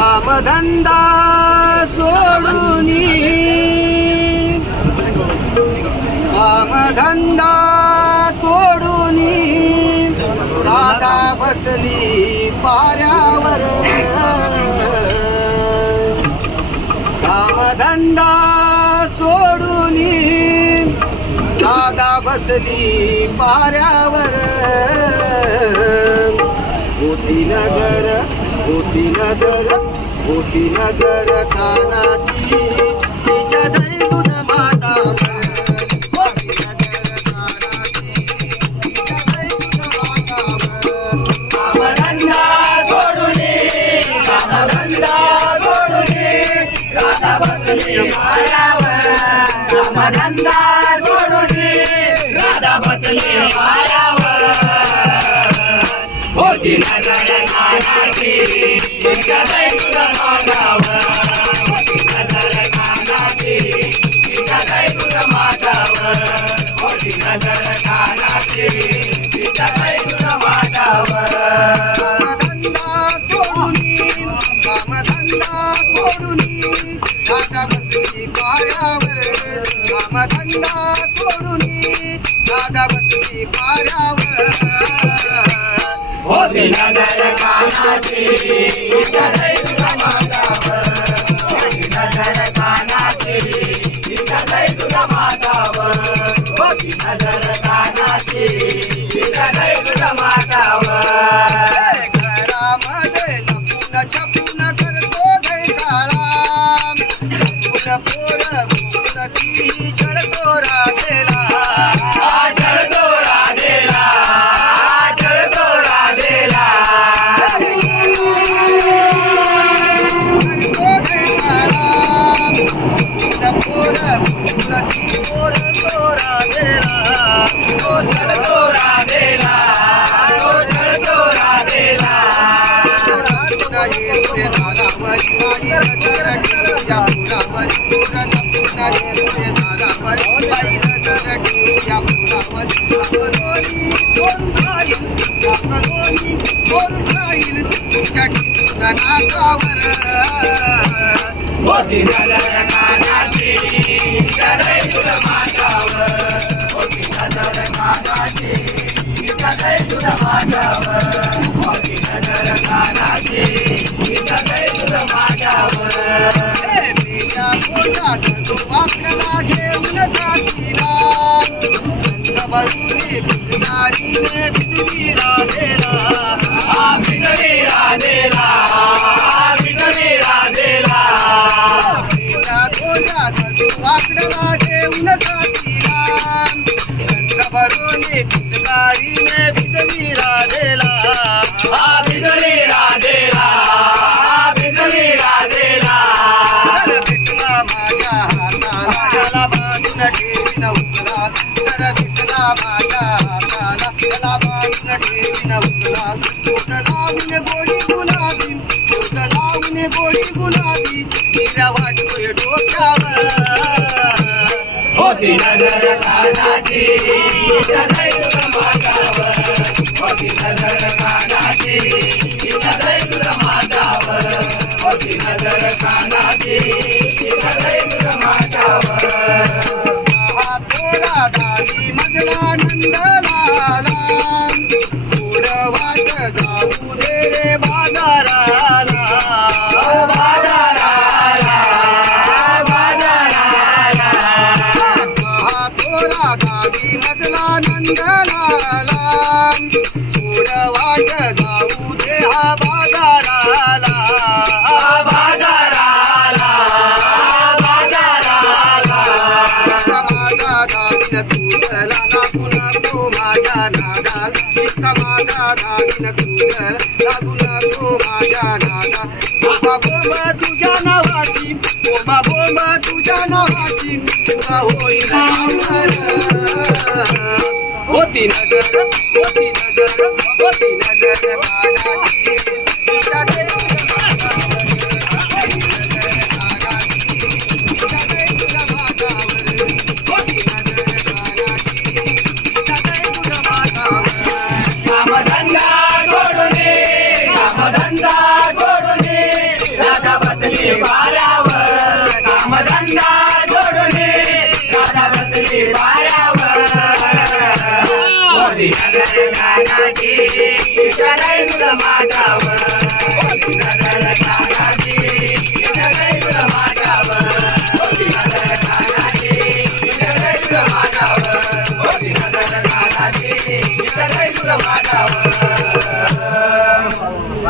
कामधंदा सोडून. कामधंदा सोडून. दादा बसली पाऱ्यावर. कामधंदा सोडून. दादा बसली पाऱ्यावर. गोटी नगर होती नजर होती नजर कानाची तिच्या दैवत माटावर Yeah. पायावर कामधंदा बसली पायावर नगर कानाची लपून पोर गोकुळची पोर तो राधेला तो छळतो तो राधेला तो जळतो राधेला होती नजर कानाची जय तुझ माझ्यावर होती नजर कानाची जय तुझ माझ्यावर होती नजर कानाची जय तुझ माझ्यावर आपल्याला घेऊन बाजूने भरुनी बिसनारीने बिसली राधेला गोल्या वाकडाला घेऊन नंदलाला थोड वाट जाऊ दे. दादी मधला नंदलाला. थोड वाट जाऊ दे हा बाजाराला. बाजाराला बाजाराला. माझा दादीन तुझला लागू नको माझ्या इतका माझा दादीन तुझला माझ्या बोबा तुझ्या नावाची बोबा बोबा तुझ्या नावाची. तुला होईल होती नजर होती नजर होती नजर कानाची तिच्या मागावर